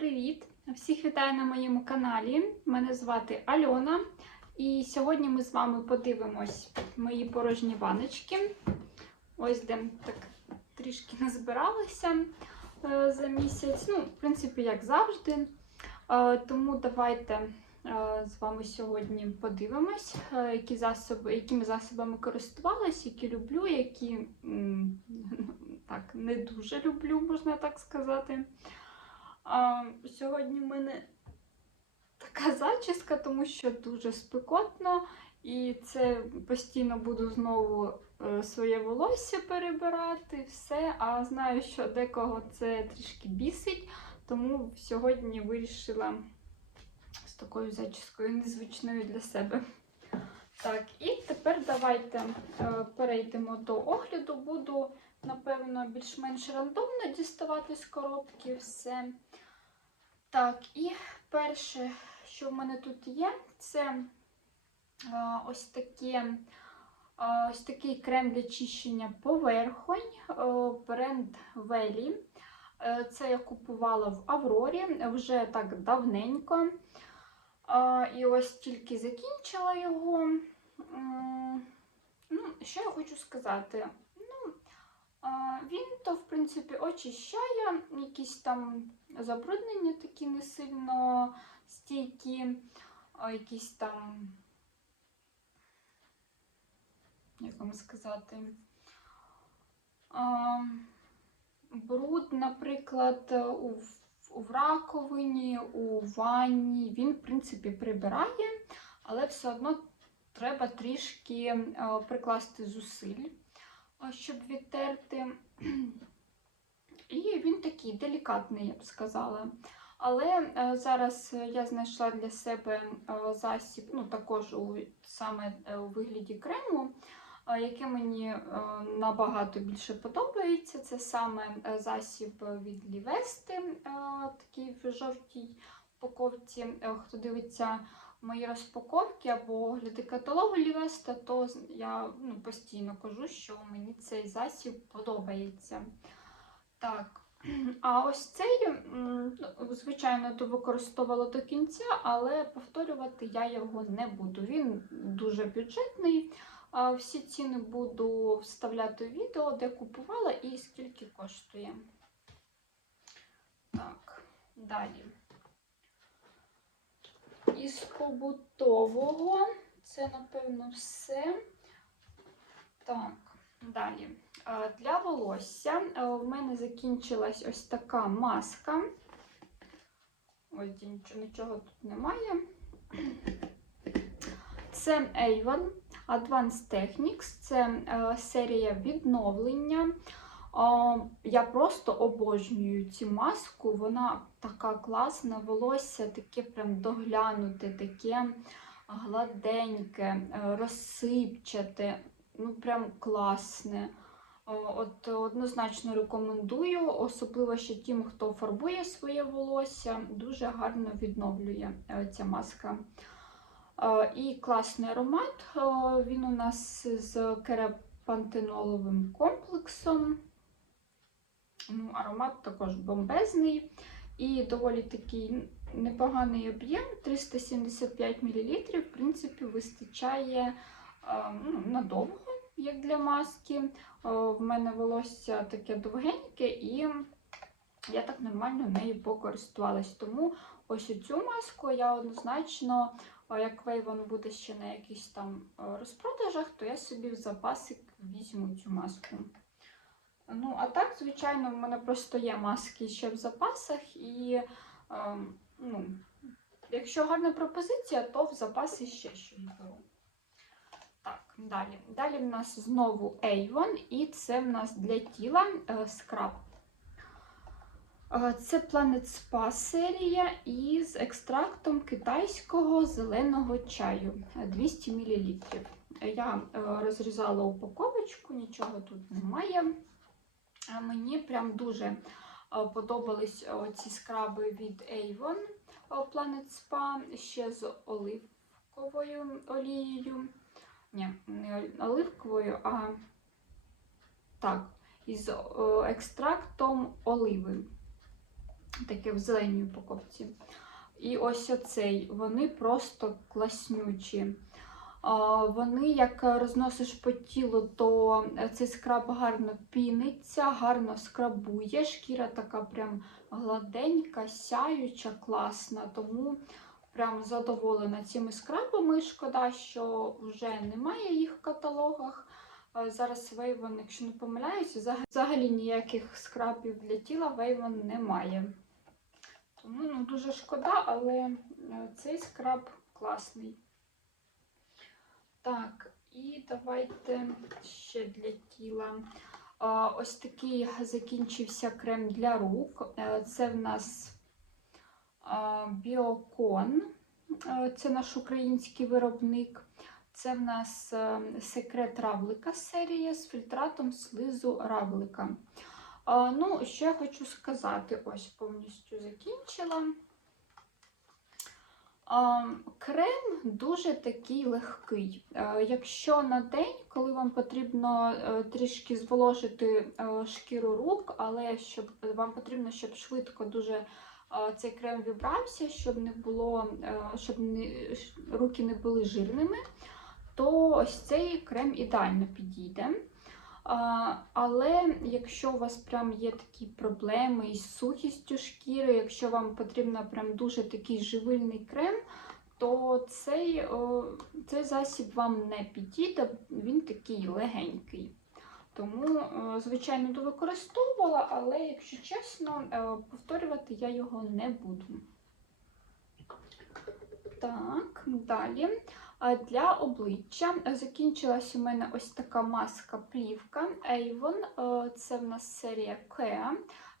Привіт! Всіх вітаю на моєму каналі. Мене звати Альона. І сьогодні ми з вами подивимось мої порожні баночки. Ось де так трішки назбиралися е, за місяць. Ну, в принципі, як завжди. Е, Тому давайте е, з вами сьогодні подивимось, які засоби, якими засобами користувалась, які люблю, які так не дуже люблю, можна так сказати. А, Сьогодні в мене така зачіска, тому що дуже спекотно, і це постійно буду знову е, своє волосся перебирати, все. А знаю, що декого це трішки бісить, тому сьогодні вирішила з такою зачіскою незвичною для себе. Так, і тепер давайте е, перейдемо до огляду. Буду, напевно, більш-менш рандомно діставати з коробки все. Так, і перше, що в мене тут є, це ось таке. Ось такий крем для чищення поверхонь бренд Велі. Це я купувала в Аврорі вже так давненько. І ось тільки закінчила його. Ну, Що я хочу сказати? Він то, в принципі, очищає, якісь там забруднення такі не сильно стійкі, якісь там як вам сказати, бруд, наприклад, у, у раковині, у ванні, він, в принципі, прибирає, але все одно треба трішки прикласти зусиль, щоб відтерти. І він такий делікатний, я б сказала. Але е, зараз я знайшла для себе е, засіб, ну також у, саме е, у вигляді крему, який мені набагато більше подобається. Це саме засіб від Лівести, такий в жовтій упаковці. Хто дивиться мої розпаковки або огляди каталогу Лівеста, то я ну, постійно кажу, що мені цей засіб подобається. Так. А ось цей, ну, звичайно, то використовувала до кінця, але повторювати я його не буду. Він дуже бюджетний. Всі ціни буду вставляти в відео, де купувала і скільки коштує. Так, далі. Із побутового це, напевно, все. Так, далі. Для волосся е, в мене закінчилась ось така маска. Ось нічого, нічого тут немає. Це Avon Advanced Techniques, це е, серія відновлення. Я просто обожнюю цю маску, вона така класна, волосся таке прям доглянуте, таке гладеньке, е, розсипчате, ну прям класне. От однозначно рекомендую, особливо ще тим, хто фарбує своє волосся, дуже гарно відновлює е, ця маска. Е, І класний аромат. Е, Він у нас з керапантеноловим комплексом. Ну, Аромат також бомбезний і доволі такий непоганий об'єм 375 мл. В принципі, вистачає е, ну, надовго як для маски. В мене волосся таке довгеньке, і я так нормально нею покористувалась. Тому ось цю маску я однозначно, як Вейвон буде ще на якихось там розпродажах, то я собі в запасик візьму цю маску. Ну, а так, звичайно, в мене просто є маски ще в запасах, і ем, ну, якщо гарна пропозиція, то в запаси ще щось беру. Так, далі. Далі в нас знову Avon, і це в нас для тіла е, скраб. Е, Це Planet Spa серія із екстрактом китайського зеленого чаю е, 200 мл. Я е, розрізала упаковочку, нічого тут немає. Мені прям дуже е, подобались е, ці скраби від Avon е, Planet Spa ще з оливковою олією. Ні, не оливковою, а так, із екстрактом оливи. таке в зеленій упаковці. І ось оцей, вони просто класнючі. Вони, як розносиш по тілу, то цей скраб гарно піниться, гарно скрабує. Шкіра така прям гладенька, сяюча, класна. Тому прям задоволена цими скрабами. Шкода, що вже немає їх в каталогах. Е, Зараз Вейвон, якщо не помиляюся, взагалі ніяких скрабів для тіла Вейвон немає. Тому ну, дуже шкода, але е, цей скраб класний. Так, і давайте ще для тіла. Ось такий закінчився крем для рук. Е, Це в нас Біокон. Е, Це наш український виробник. Це в нас е, секрет равлика серія з фільтратом слизу равлика. Ну, що я хочу сказати, ось повністю закінчила. А, Крем дуже такий легкий. Е, Якщо на день, коли вам потрібно е, трішки зволожити е, шкіру рук, але щоб вам потрібно, щоб швидко дуже цей крем вібрався, щоб не було, щоб не, руки не були жирними, то ось цей крем ідеально підійде. Але якщо у вас прям є такі проблеми із сухістю шкіри, якщо вам потрібно прям дуже такий живильний крем, то цей, цей засіб вам не підійде, він такий легенький. Тому, звичайно, то використовувала, але, якщо чесно, е, повторювати я його не буду. Так, далі. Для обличчя закінчилась у мене ось така маска плівка Avon. Е, Це в нас серія Kea.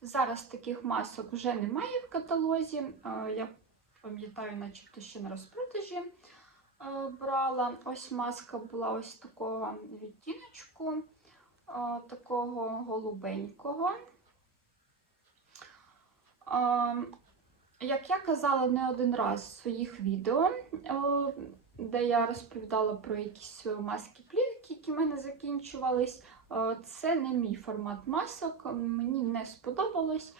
Зараз таких масок вже немає в каталозі. Е, Я пам'ятаю, начебто ще на розпродажі е, брала. Ось маска була ось такого відтіночку, такого голубенького. Як я казала не один раз в своїх відео, де я розповідала про якісь маски плівки, які в мене закінчувались. Е, Це не мій формат масок, мені не сподобалось.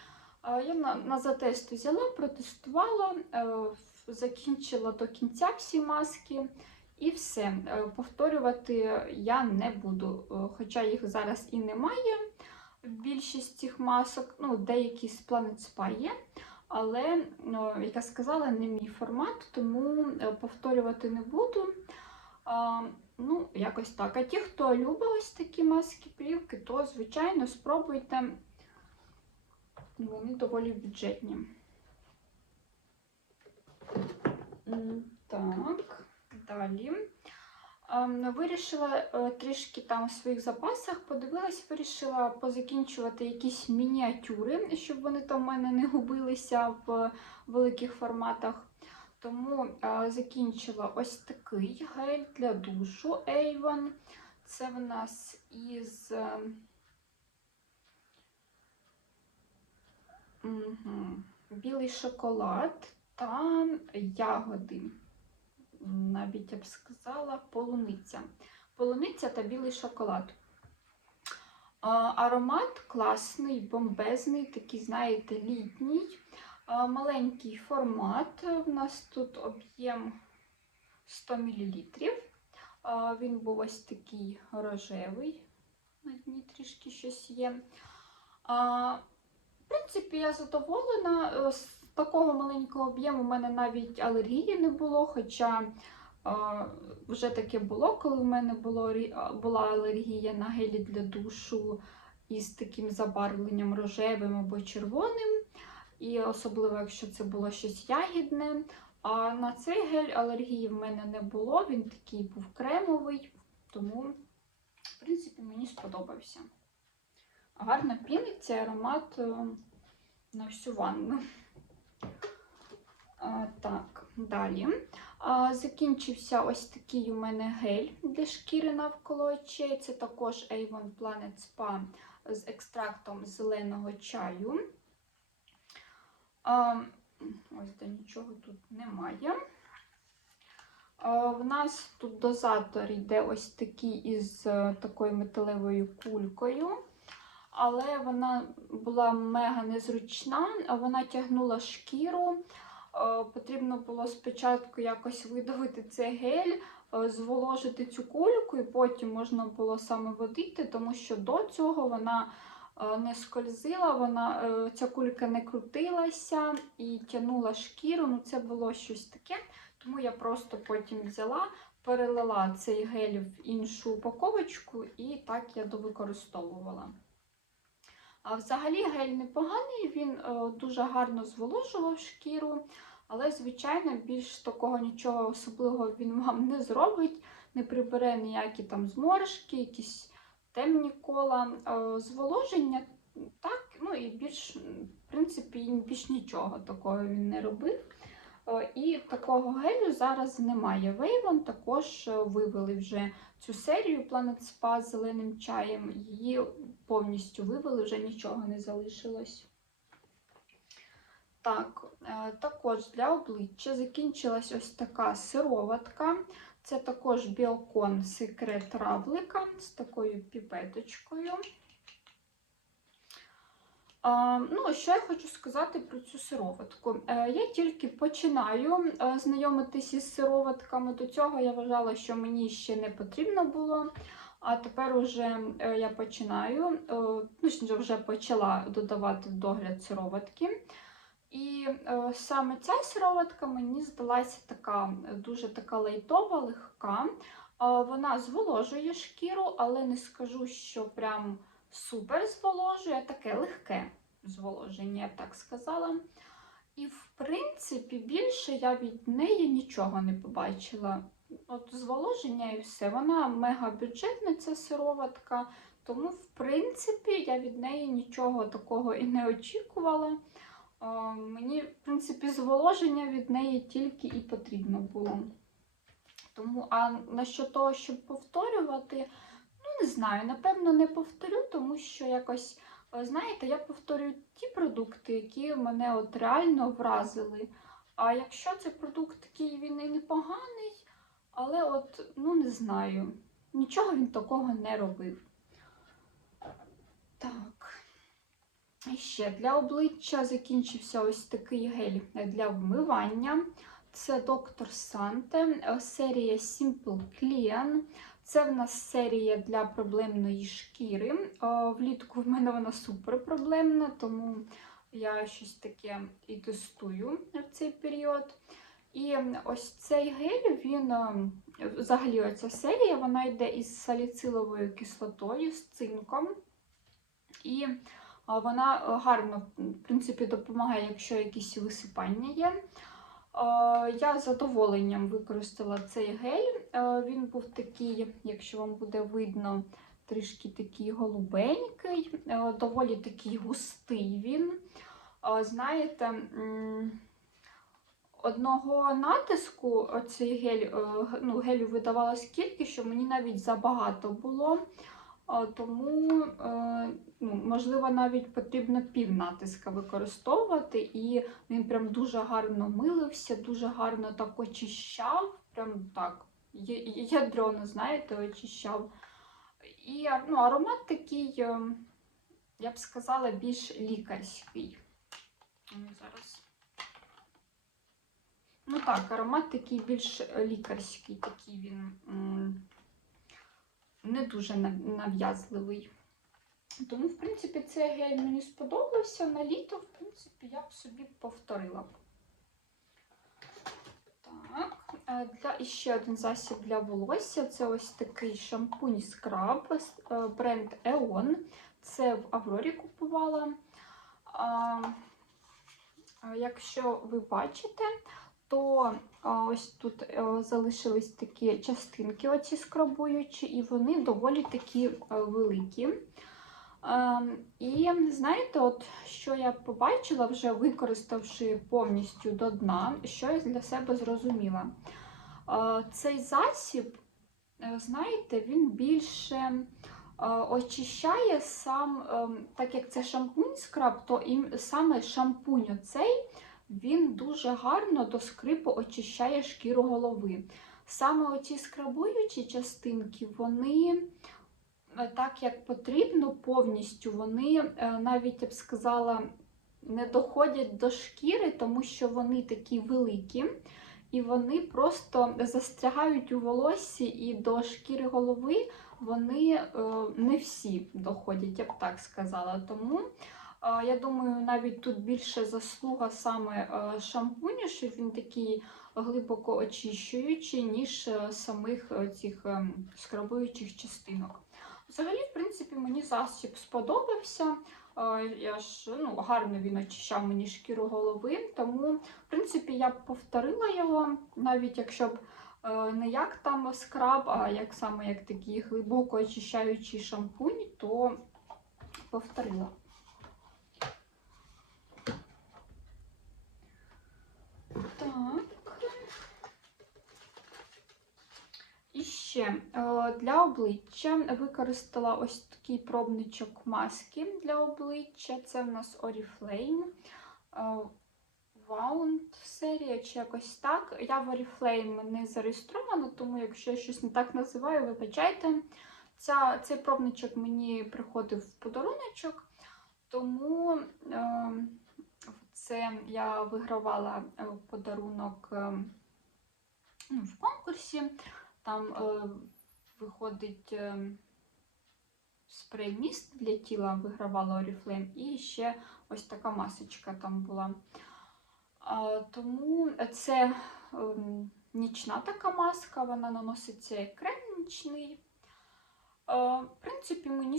Е, Я на, на затест взяла, протестувала, е, закінчила до кінця всі маски і все. Е, Повторювати я не буду, е, хоча їх зараз і немає. Більшість цих масок, ну, деякі з Planet Spa є. Але, ну, як я сказала, не мій формат, тому е, повторювати не буду. А, ну, якось так. А ті, хто любить ось такі маски плівки, то, звичайно, спробуйте. Вони доволі бюджетні. Так, далі. Ем, Вирішила е, трішки там в своїх запасах, подивилась, вирішила позакінчувати якісь мініатюри, щоб вони там в мене не губилися в великих форматах. Тому е, закінчила ось такий гель для душу Avon. Це в нас із мгм, білий шоколад та ягоди навіть я б сказала, полуниця. Полуниця та білий шоколад. Аромат класний, бомбезний, такий, знаєте, літній. Маленький формат. У нас тут об'єм 100 мл. Він був ось такий рожевий. На дні трішки щось є. В принципі, я задоволена. Е, такого маленького об'єму у мене навіть алергії не було, хоча е, вже таке було, коли в мене було, була алергія на гелі для душу із таким забарвленням рожевим або червоним. І особливо, якщо це було щось ягідне. А на цей гель алергії в мене не було, він такий був кремовий, тому, в принципі, мені сподобався. Гарно піниться аромат е, на всю ванну. Так, далі. Закінчився ось такий у мене гель для шкіри навколо очей. Це також Avon Planet Spa з екстрактом зеленого чаю. Ось де нічого тут немає. В нас тут дозатор йде ось такий із е, такою металевою кулькою. Але вона була мега незручна, вона тягнула шкіру. Е, Потрібно було спочатку якось видавити цей гель, е, зволожити цю кульку, і потім можна було саме водити, тому що до цього вона е, не скользила, вона, ця кулька не крутилася і тягнула шкіру. Ну, це було щось таке. Тому я просто потім взяла, перелила цей гель в іншу упаковочку, і так я довикористовувала. А взагалі гель непоганий, він е, дуже гарно зволожував шкіру, але, звичайно, більш такого нічого особливого він вам не зробить, не прибере ніякі там зморшки, якісь темні кола. Е, зволоження так, ну і більш, в принципі, більш нічого такого він не робив. Е, І такого гелю зараз немає. Вейвон також вивели вже цю серію Planet Spa з зеленим чаєм. Її повністю вивели, вже нічого не залишилось. Так, е, також для обличчя закінчилась ось така сироватка. Це також біокон секрет равлика з такою піпеточкою. Ну, що я хочу сказати про цю сироватку. Е, я тільки починаю е, знайомитися із сироватками. До цього я вважала, що мені ще не потрібно було. А тепер уже е, я починаю, е, точніше, вже почала додавати догляд сироватки. І е, саме ця сироватка мені здалася така дуже така лайтова, легка. Вона зволожує шкіру, але не скажу, що прям супер зволожує, таке легке зволоження, я б так сказала. І, в принципі, більше я від неї нічого не побачила. От зволоження і все. Вона мега бюджетна, ця сироватка, тому, в принципі, я від неї нічого такого і не очікувала. Мені, в принципі, зволоження від неї тільки і потрібно було. Тому, а насчет того, щоб повторювати, ну не знаю, напевно, не повторю, тому що якось, е, знаєте, я повторюю ті продукти, які мене от реально вразили. А якщо це продукт такий, він і непоганий, але от, ну не знаю, нічого він такого не робив. Так. І ще для обличчя закінчився ось такий гель для вмивання. Це доктор Санте, е, серія Simple Clean. Це в нас серія для проблемної шкіри. Е, Влітку в мене вона супер проблемна, тому я щось таке і тестую в цей період. І ось цей гель, він е, взагалі оця серія вона йде із саліциловою кислотою, з цинком. І вона е, гарно в принципі, допомагає, якщо якісь висипання є. Я з задоволенням використала цей гель. Він був такий, якщо вам буде видно, трішки такий голубенький, е, доволі такий густий він. Знаєте, одного натиску цей гель, е, ну, гелю видавало скільки, що мені навіть забагато було. Тому, е, ну, можливо, навіть потрібно півнатиска використовувати, і він прям дуже гарно милився, дуже гарно так очищав. Прям так, ядрено, знаєте, очищав. І ну, аромат такий, е, я б сказала, більш лікарський. Зараз. Ну так, аромат такий більш лікарський, такий він. не дуже нав'язливий. Тому, в принципі, цей гель мені сподобався. На літо, в принципі, я б собі повторила. Так, е, для, ще один засіб для волосся. Це ось такий шампунь скраб е, бренд Eon. Це в Аврорі купувала. Якщо ви бачите, то ось тут е, залишились такі частинки, оці скрабуючі, і вони доволі такі е, великі. Е, І знаєте, от що я побачила, вже використавши повністю до дна, що я для себе зрозуміла. Е, Цей засіб, знаєте, він більше очищає сам, е, так як це шампунь скраб, то і саме шампунь оцей він дуже гарно до скрипу очищає шкіру голови. Саме оці скрабуючі частинки, вони е, так, як потрібно, повністю вони е, навіть я б сказала, не доходять до шкіри, тому що вони такі великі, і вони просто застрягають у волоссі і до шкіри голови вони е, не всі доходять, я б так сказала. Тому я думаю, навіть тут більше заслуга саме е, шампуню, що він такий глибоко очищуючий, ніж е, самих е, цих скрабуючих частинок. Взагалі, в принципі, мені засіб сподобався. Я ж ну, гарно він очищав мені шкіру голови, тому, в принципі, я б повторила його, навіть якщо б не як там скраб, а як саме як такий глибоко очищаючий шампунь, то повторила. Так. І ще е, для обличчя використала ось такий пробничок маски для обличчя. Це в нас Oriflame. е, Wound серія чи якось так. Я в Oriflame не зареєстрована, тому якщо я щось не так називаю, вибачайте. Ця, цей пробничок мені приходив в подаруночок, тому е, це я вигравала подарунок ну, в конкурсі. Там е, виходить е, спрей міст для тіла, вигравала Oriflame, і ще ось така масочка там була. А, тому це ем, нічна така маска, вона наноситься як крем нічний. Е, В принципі, мені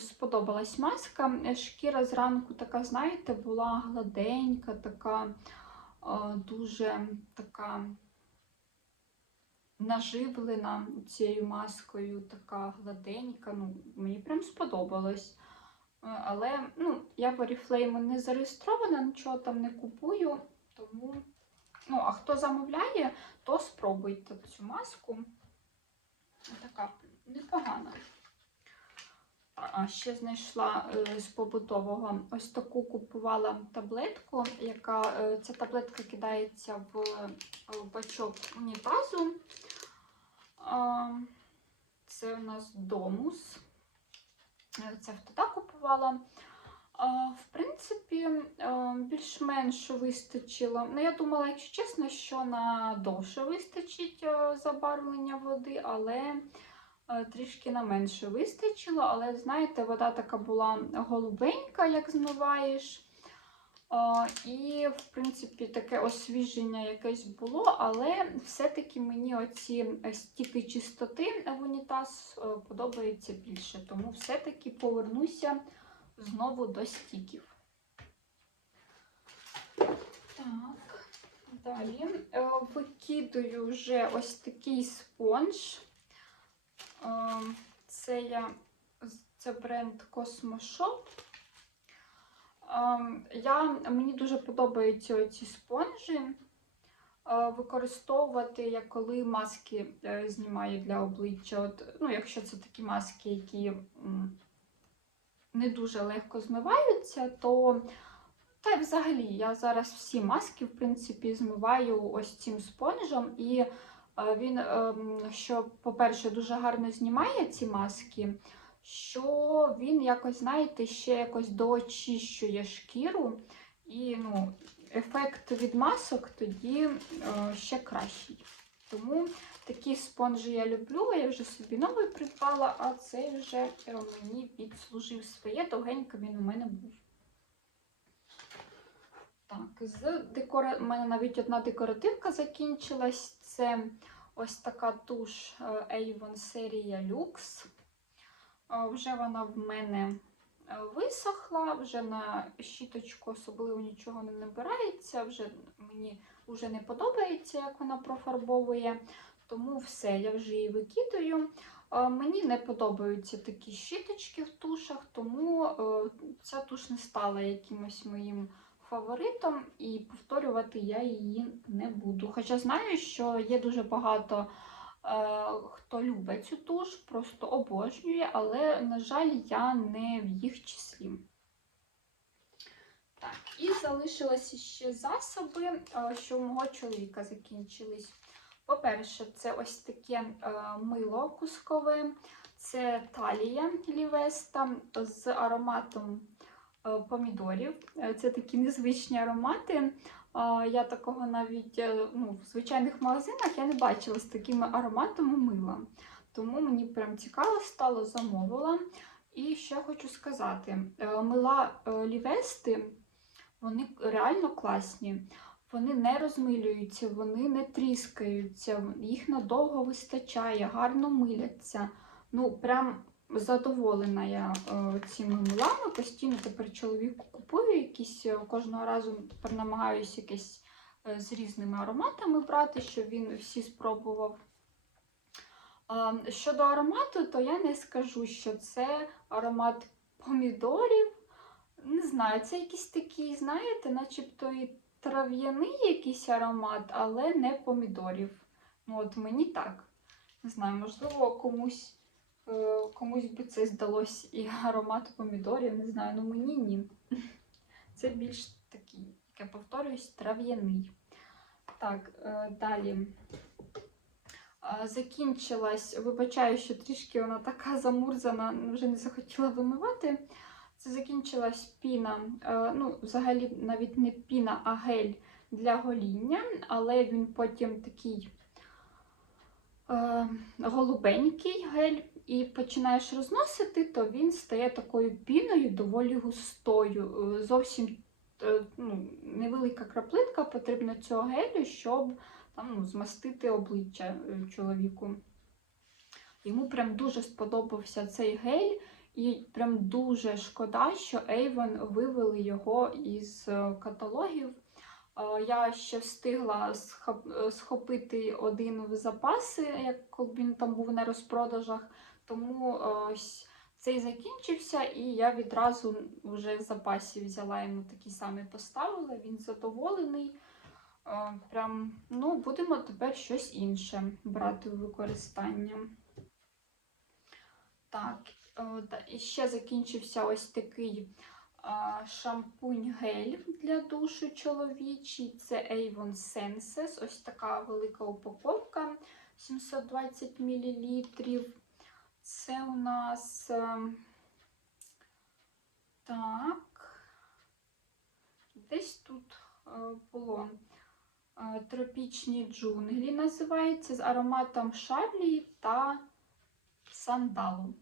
сподобалась маска. Е, Шкіра зранку така, знаєте, була гладенька, така е, дуже така наживлена цією маскою, така гладенька. Ну, мені прям сподобалось. Е, Але ну, я в Oriflame не зареєстрована, нічого там не купую. Тому, ну, а хто замовляє, то спробуйте цю маску. Така непогана. А ще знайшла е, з побутового ось таку купувала таблетку, яка е, ця таблетка кидається в бачок унітазу. Це у нас домус. Е, Це в ТТА купувала. В принципі, е, більш-менш вистачило. Ну, я думала, якщо чесно, що на довше вистачить е, забарвлення води, але трішки на менше вистачило. Але, знаєте, вода така була голубенька, як змиваєш. А, І, в принципі, таке освіження якесь було, але все-таки мені оці е, стіки чистоти в унітаз е, подобаються більше. Тому все-таки повернуся знову до стіків. Так, далі е, викидаю вже ось такий спонж. Е, Це я це бренд Cosmoshop. Ем, Я, мені дуже подобаються ці спонжі е, використовувати, як коли маски е, знімаю для обличчя. От, ну, якщо це такі маски, які не дуже легко змиваються, то та й взагалі я зараз всі маски, в принципі, змиваю ось цим спонжем. І е, він, ем, що, по-перше, дуже гарно знімає ці маски що він якось, знаєте, ще якось доочищує шкіру, і ну, ефект від масок тоді е, ще кращий. Тому такі спонжі я люблю, я вже собі новий придбала, а цей вже мені відслужив своє, довгенько він у мене був. Так, з декора... У мене навіть одна декоративка закінчилась. Це ось така туш е, Avon серія Lux. А, Вже вона в мене е, висохла, вже на щіточку особливо нічого не набирається, вже мені вже не подобається, як вона профарбовує. Тому все, я вже її викидаю. Е, Мені не подобаються такі щіточки в тушах, тому е, ця туш не стала якимось моїм фаворитом, і повторювати я її не буду. Хоча знаю, що є дуже багато Е, хто любить цю туш, просто обожнює, але, на жаль, я не в їх числі. Так, і залишилися ще засоби, е, що у мого чоловіка закінчились. По-перше, це ось таке е, мило кускове. Це талія лівеста з ароматом е, помідорів. Е, Це такі незвичні аромати. Я такого навіть е, ну, в звичайних магазинах я не бачила з такими ароматами мила. Тому мені прям цікаво стало, замовила. І я хочу сказати: Е, мила е, лівести, вони реально класні. Вони не розмилюються, вони не тріскаються, їх надовго вистачає, гарно миляться. Ну, прям задоволена я е, цими милами. Постійно тепер чоловіку купую якісь е, кожного разу тепер намагаюся якісь е, з різними ароматами брати, щоб він всі спробував. Щодо аромату, то я не скажу, що це аромат помідорів. Не знаю, це якийсь такий, знаєте, начебто і трав'яний якийсь аромат, але не помідорів. Ну, от мені так. Не знаю, можливо, комусь, комусь би це здалось і аромат помідорів, не знаю, ну мені ні. Це більш такий, як я повторююсь, трав'яний. Так, е, далі. Закінчилась, вибачаю, що трішки вона така замурзана, вже не захотіла вимивати. Це закінчилась піна, е, ну, взагалі навіть не піна, а гель для гоління, але він потім такий е, голубенький гель, і починаєш розносити, то він стає такою піною доволі густою. Е, Зовсім е, ну, невелика краплинка потрібна цього гелю, щоб там, ну, змастити обличчя е, чоловіку. Йому прям дуже сподобався цей гель. І прям дуже шкода, що Avon вивели його із каталогів. Я ще встигла схопити один в запаси, як він там був на розпродажах. Тому е, ось цей закінчився, і я відразу вже в запасі взяла йому такий самий поставила. Він задоволений. Е, Прям, ну, будемо тепер щось інше брати у використання. Так, і ще закінчився ось такий шампунь-гель для душу чоловічий. Це Avon Senses. Ось така велика упаковка 720 мл. Це у нас ем, так. Десь тут е, було е, тропічні джунглі називається з ароматом шарлі та сандалу.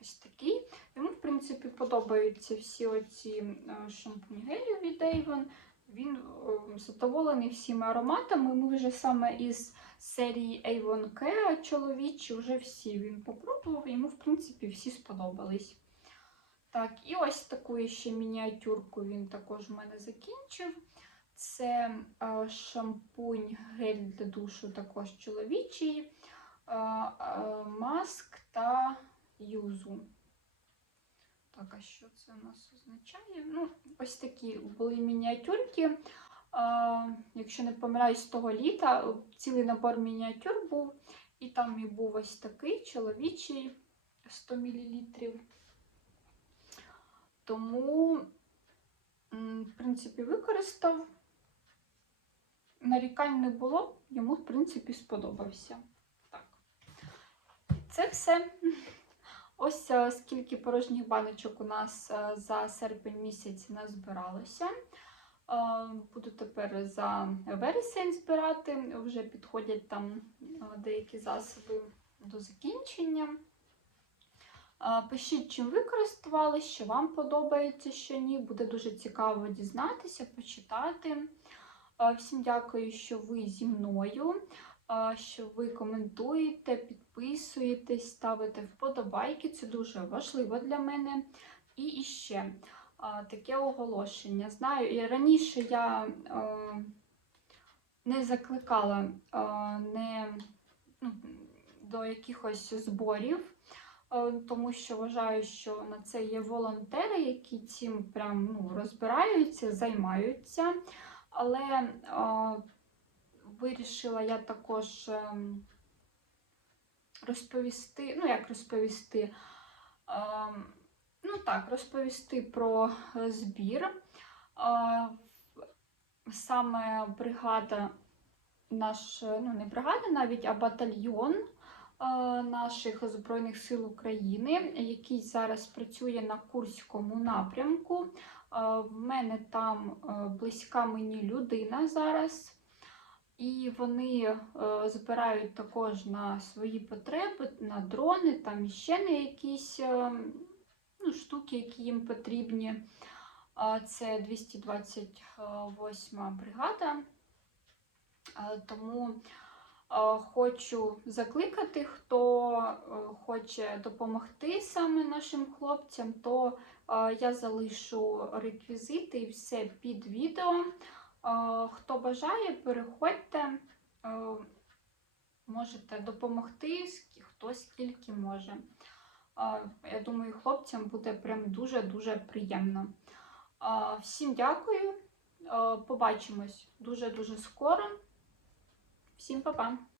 Ось такий. Йому, в принципі, подобаються всі оці шампунь-гелі від Avon. Він е, задоволений всіма ароматами. Ми вже саме із серії Avon Care чоловічі вже всі він попробував. Йому, в принципі, всі сподобались. Так, і ось таку ще мініатюрку він також у мене закінчив. Це е, шампунь гель для душу, також чоловічий, е, е, маск та юзу. Так, а що це у нас означає? Ну, ось такі були мініатюрки. Якщо не помиляюсь, того літа цілий набор мініатюр був. І там і був ось такий чоловічий 100 мл. Тому, в принципі, використав. Нарікань не було, йому, в принципі, сподобався. Так. Це все. Ось е, скільки порожніх баночок у нас е, за серпень місяць назбиралося. Е, Буду тепер за вересень збирати. Вже підходять там деякі засоби до закінчення. Пишіть, чим ви користувалися, що вам подобається, що ні. Буде дуже цікаво дізнатися, почитати. Всім дякую, що ви зі мною, що ви коментуєте, підписуєтесь, ставите вподобайки. Це дуже важливо для мене. І іще е, таке оголошення. Знаю, і раніше я е, не закликала е, не, ну, до якихось зборів. е, Тому що вважаю, що на це є волонтери, які цим прям ну, розбираються, займаються. Але вирішила я також е, розповісти, ну як розповісти, е, ну так, розповісти про е, збір. Е, саме бригада, наш, е, ну не бригада навіть, а батальйон наших Збройних сил України, який зараз працює на Курському напрямку. Е, В мене там е, близька мені людина зараз. І вони е, збирають також на свої потреби, на дрони, там іще на якісь е, ну, штуки, які їм потрібні. Це 228 бригада. Тому е, хочу закликати, хто хоче допомогти саме нашим хлопцям, то я залишу реквізити і все під відео. Е, Хто бажає, переходьте, е, можете допомогти, хто скільки може. Е, Я думаю, хлопцям буде прям дуже-дуже приємно. Всім дякую. Побачимось дуже-дуже скоро. Всім па-па!